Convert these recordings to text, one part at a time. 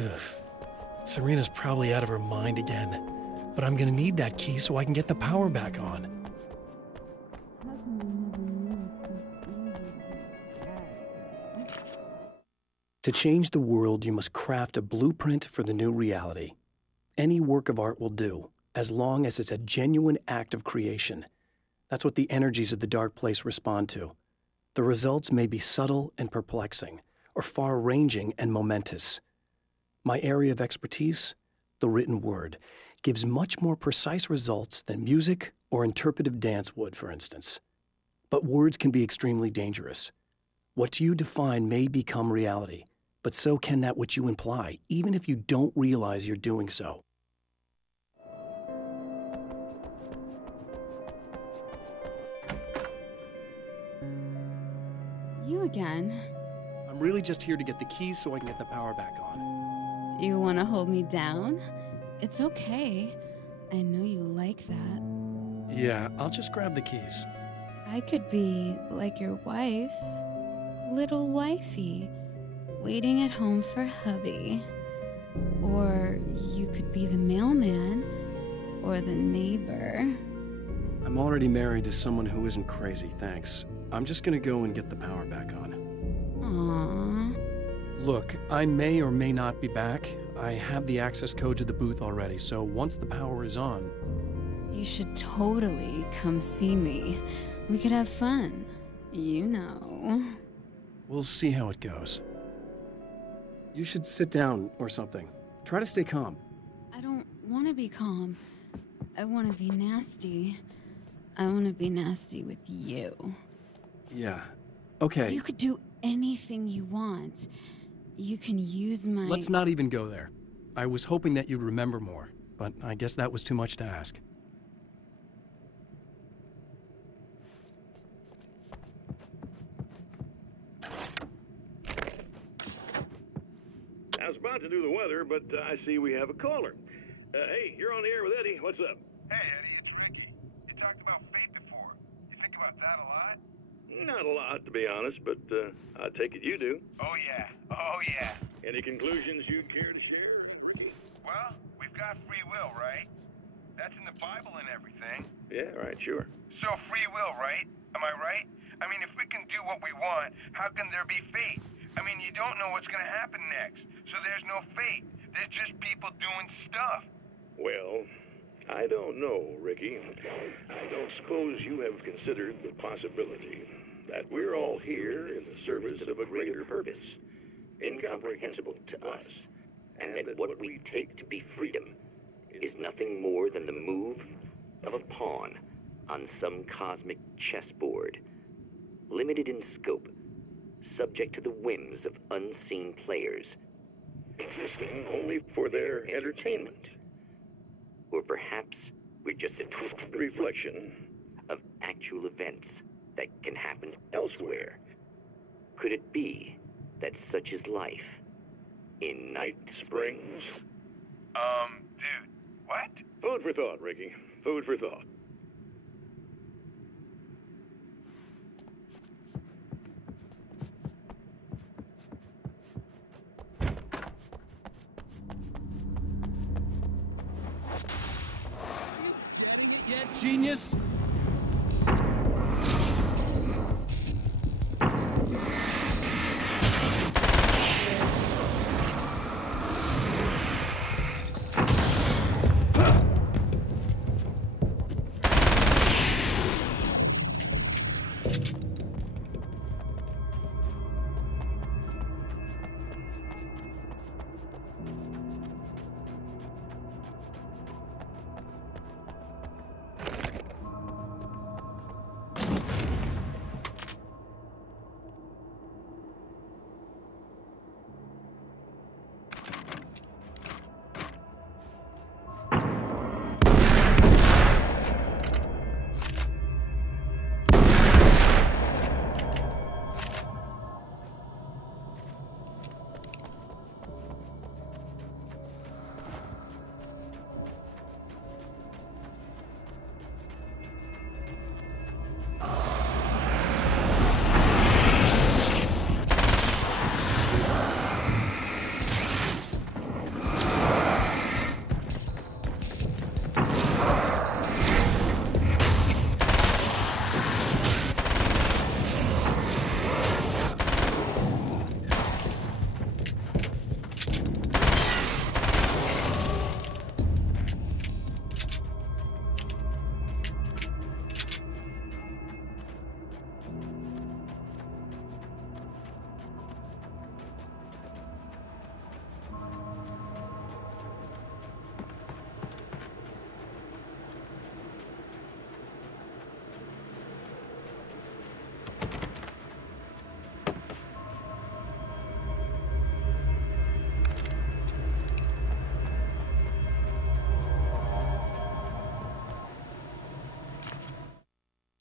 Ugh. Serena's probably out of her mind again. But I'm gonna need that key so I can get the power back on. To change the world, you must craft a blueprint for the new reality. Any work of art will do, as long as it's a genuine act of creation. That's what the energies of the dark place respond to. The results may be subtle and perplexing, or far-ranging and momentous. My area of expertise, the written word, gives much more precise results than music or interpretive dance would, for instance. But words can be extremely dangerous. What you define may become reality, but so can that which you imply, even if you don't realize you're doing so. You again. I'm really just here to get the keys so I can get the power back on. Do you want to hold me down? It's okay. I know you like that. Yeah, I'll just grab the keys. I could be like your wife, little wifey, waiting at home for hubby. Or you could be the mailman, or the neighbor. I'm already married to someone who isn't crazy, thanks. I'm just gonna go and get the power back on. Aww. Look, I may or may not be back. I have the access code to the booth already, so once the power is on... You should totally come see me. We could have fun. You know. We'll see how it goes. You should sit down or something. Try to stay calm. I don't want to be calm. I want to be nasty. I want to be nasty with you. Yeah, okay. You could do anything you want. You can use my... Let's not even go there. I was hoping that you'd remember more, but I guess that was too much to ask. I was about to do the weather, but I see we have a caller. Hey, you're on the air with Eddie. What's up? Hey, Eddie, it's Ricky. You talked about fate before. You think about that a lot? Not a lot, to be honest, but I take it you do. Oh, yeah. Oh, yeah. Any conclusions you'd care to share, Ricky? Well, we've got free will, right? That's in the Bible and everything. Yeah, right, sure. So free will, right? Am I right? I mean, if we can do what we want, how can there be fate? I mean, you don't know what's going to happen next, so there's no fate. There's just people doing stuff. Well, I don't know, Ricky. I don't suppose you have considered the possibility that we're all here in the service of a greater purpose, incomprehensible to us, and that what we take to be freedom is nothing more than the move of a pawn on some cosmic chessboard, limited in scope, subject to the whims of unseen players, existing only for their entertainment. Or perhaps we're just a twisted reflection of actual events that can happen elsewhere. Could it be that such is life in Night Springs? Dude, what? Food for thought, Ricky. Food for thought. Getting it yet, genius?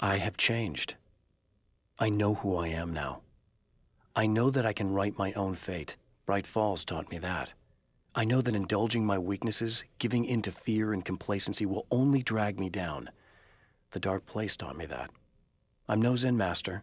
I have changed. I know who I am now. I know that I can write my own fate. Bright Falls taught me that. I know that indulging my weaknesses, giving in to fear and complacency will only drag me down. The dark place taught me that. I'm no Zen master.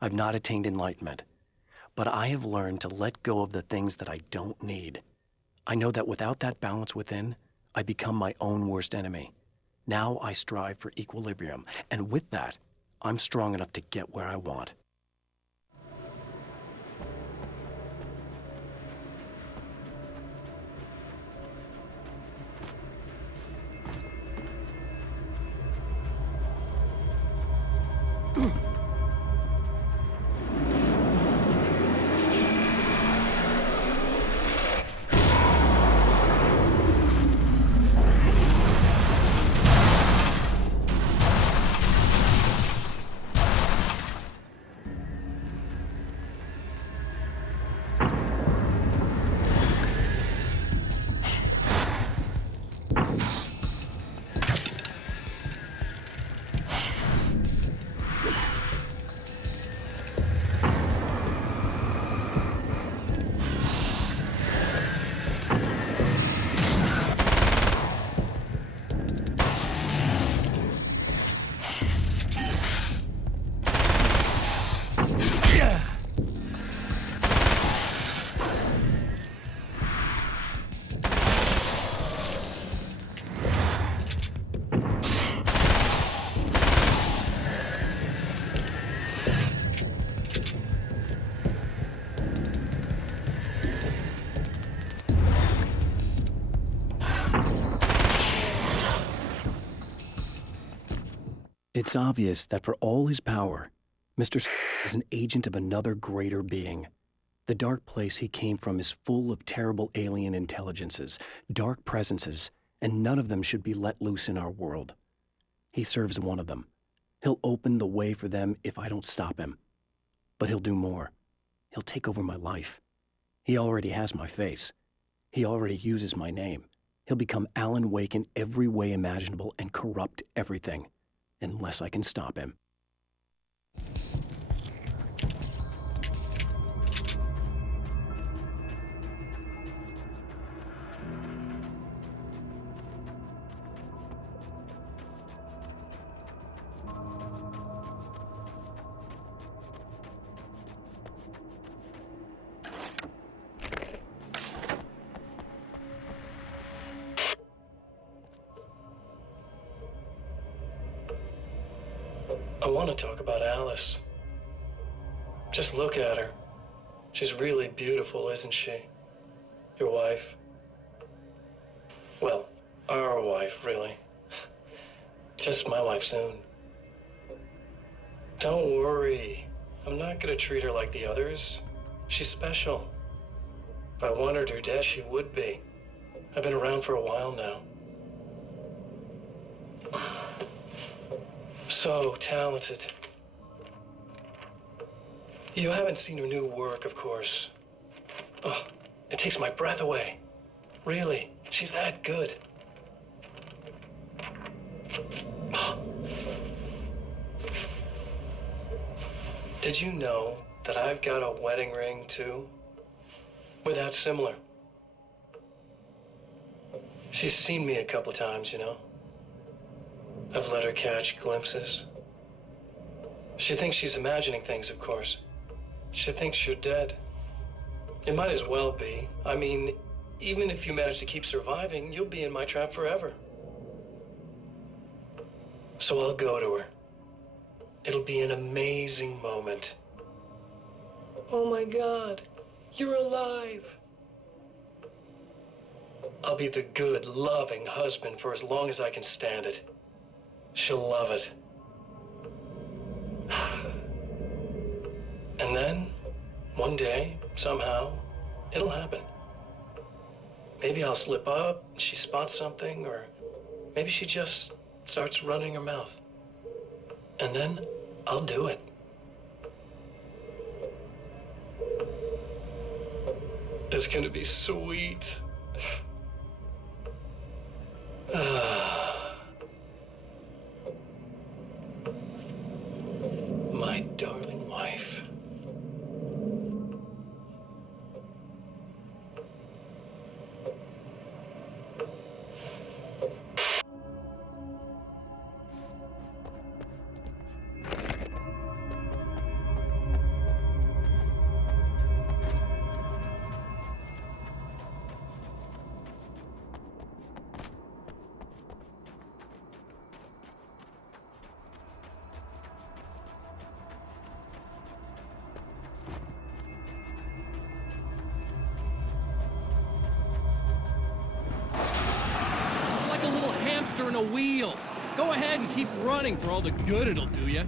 I've not attained enlightenment. But I have learned to let go of the things that I don't need. I know that without that balance within, I become my own worst enemy. Now I strive for equilibrium, and with that, I'm strong enough to get where I want. It's obvious that for all his power, Mr. is an agent of another greater being. The dark place he came from is full of terrible alien intelligences, dark presences, and none of them should be let loose in our world. He serves one of them. He'll open the way for them if I don't stop him. But he'll do more. He'll take over my life. He already has my face. He already uses my name. He'll become Alan Wake in every way imaginable and corrupt everything. Unless I can stop him. I want to talk about Alice. Just look at her. She's really beautiful, isn't she? Your wife. Well, our wife, really. Just my wife soon. Don't worry. I'm not gonna treat her like the others. She's special. If I wanted her dead, she would be. I've been around for a while now. So talented. You haven't seen her new work, of course. Oh, it takes my breath away. Really, she's that good. Did you know that I've got a wedding ring, too? We're that similar. She's seen me a couple of times, you know. I've let her catch glimpses. She thinks she's imagining things, of course. She thinks you're dead. It might as well be. I mean, even if you manage to keep surviving, you'll be in my trap forever. So I'll go to her. It'll be an amazing moment. Oh my God, you're alive. I'll be the good, loving husband for as long as I can stand it. She'll love it. And then, one day, somehow, it'll happen. Maybe I'll slip up, she spots something, or maybe she just starts running her mouth. And then, I'll do it. It's gonna be sweet. darling wife. Like a little hamster in a wheel. Go ahead and keep running for all the good it'll do you.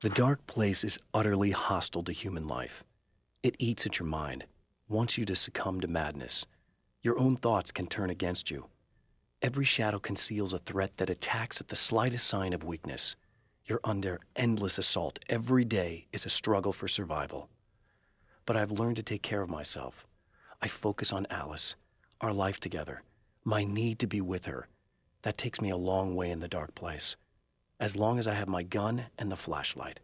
The dark place is utterly hostile to human life. It eats at your mind, wants you to succumb to madness. Your own thoughts can turn against you. Every shadow conceals a threat that attacks at the slightest sign of weakness. You're under endless assault. Every day is a struggle for survival. But I've learned to take care of myself. I focus on Alice, our life together, my need to be with her. That takes me a long way in the dark place. As long as I have my gun and the flashlight.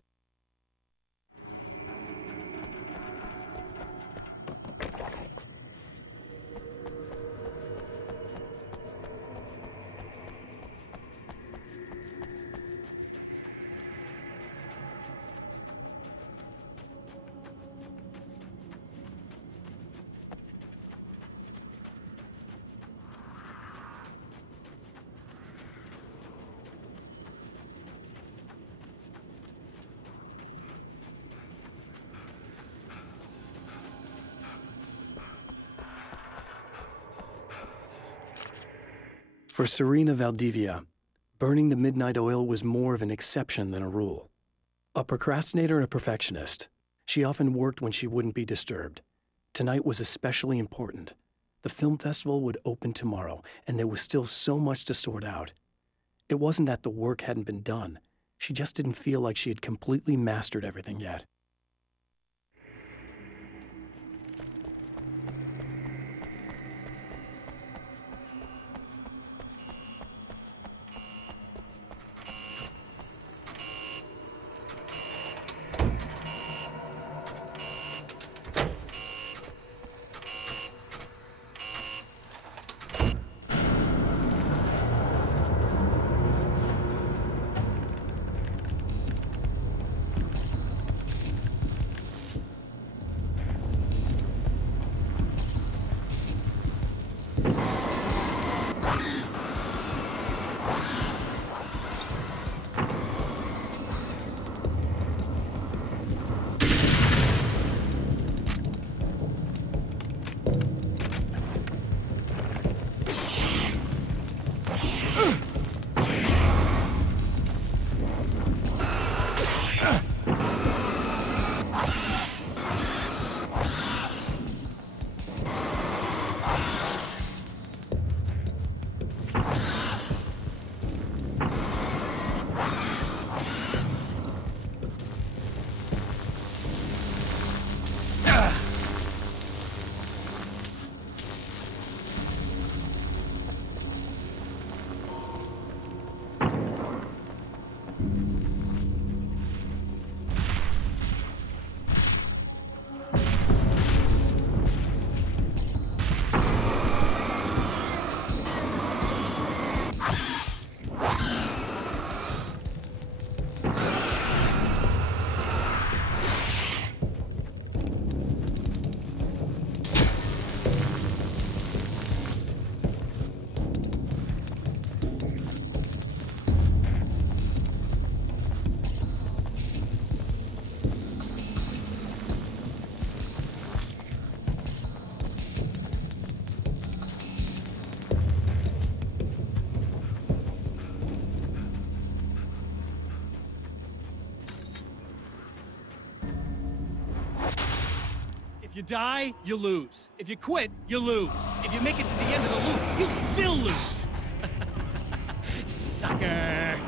For Serena Valdivia, burning the midnight oil was more of an exception than a rule. A procrastinator and a perfectionist, she often worked when she wouldn't be disturbed. Tonight was especially important. The film festival would open tomorrow, and there was still so much to sort out. It wasn't that the work hadn't been done. She just didn't feel like she had completely mastered everything yet. If you die, you lose. If you quit, you lose. If you make it to the end of the loop, you still lose. Sucker.